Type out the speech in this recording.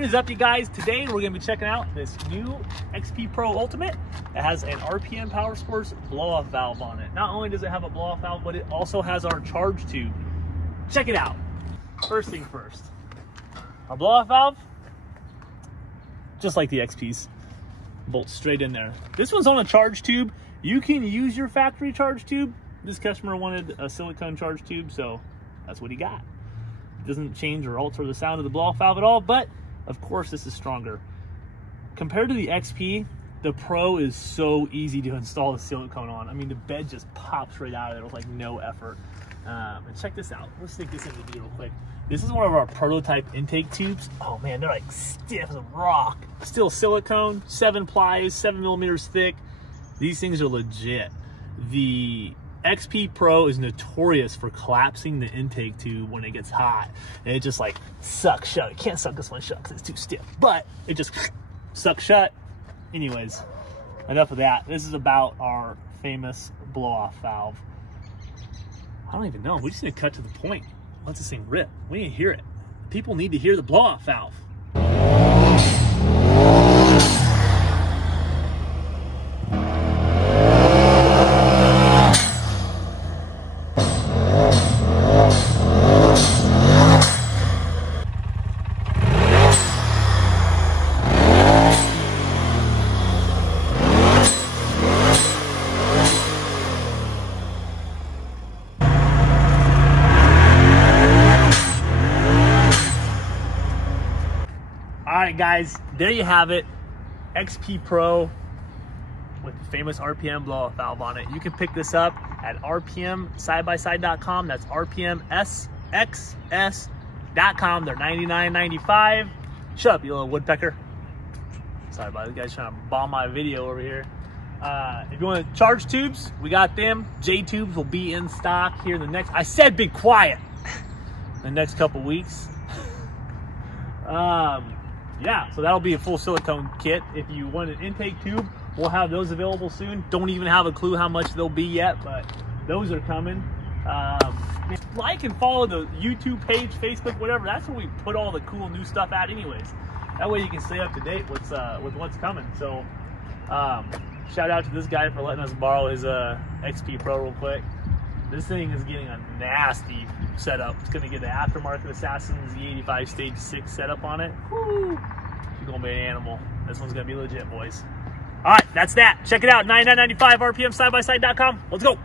What is up, you guys? Today we're going to be checking out this new XP Pro Ultimate. It has an RPM Power Sports blow-off valve on it. Not only does it have a blow-off valve, but it also has our charge tube. Check it out. First thing first, our blow-off valve, just like the XP's, bolts straight in there. This one's on a charge tube. You can use your factory charge tube. This customer wanted a silicone charge tube, so that's what he got. It doesn't change or alter the sound of the blow-off valve at all, but of course this is stronger. Compared to the XP, the Pro is so easy to install the silicone on. I mean, the bed just pops right out of it with like no effort. And check this out. Let's stick this in the video real quick. This is one of our prototype intake tubes. Oh man, they're like stiff as a rock. Still silicone, 7 plies, 7 millimeters thick. These things are legit. The XP Pro is notorious for collapsing the intake tube when it gets hot. And it just like sucks shut. It can't suck this one shut because it's too stiff, but it just sucks shut. Anyways, enough of that. This is about our famous blow-off valve. I don't even know. We just need to cut to the point. Let this thing rip. We need to hear it. People need to hear the blow-off valve. Alright guys, there you have it. XP Pro with the famous RPM blow-off valve on it. You can pick this up at rpmsidebyside.com. That's rpmSxS.com. They're $99.95. Shut up, you little woodpecker. Sorry about it, guys trying to bomb my video over here. If you want charge tubes, we got them. J tubes will be in stock here in the next, I said be quiet, the next couple weeks. Yeah, so that'll be a full silicone kit. If you want an intake tube, we'll have those available soon. Don't even have a clue how much they'll be yet, but those are coming. Like and follow the YouTube page, Facebook, whatever. That's where we put all the cool new stuff out anyways. That way you can stay up to date with what's coming. So shout out to this guy for letting us borrow his XP Pro real quick. This thing is getting a nasty setup. It's gonna get the aftermarket Assassin's Z85 Stage 6 setup on it. Woo! It's gonna be an animal. This one's gonna be legit, boys. All right, that's that. Check it out, $99.95, rpmsidebyside.com. Let's go.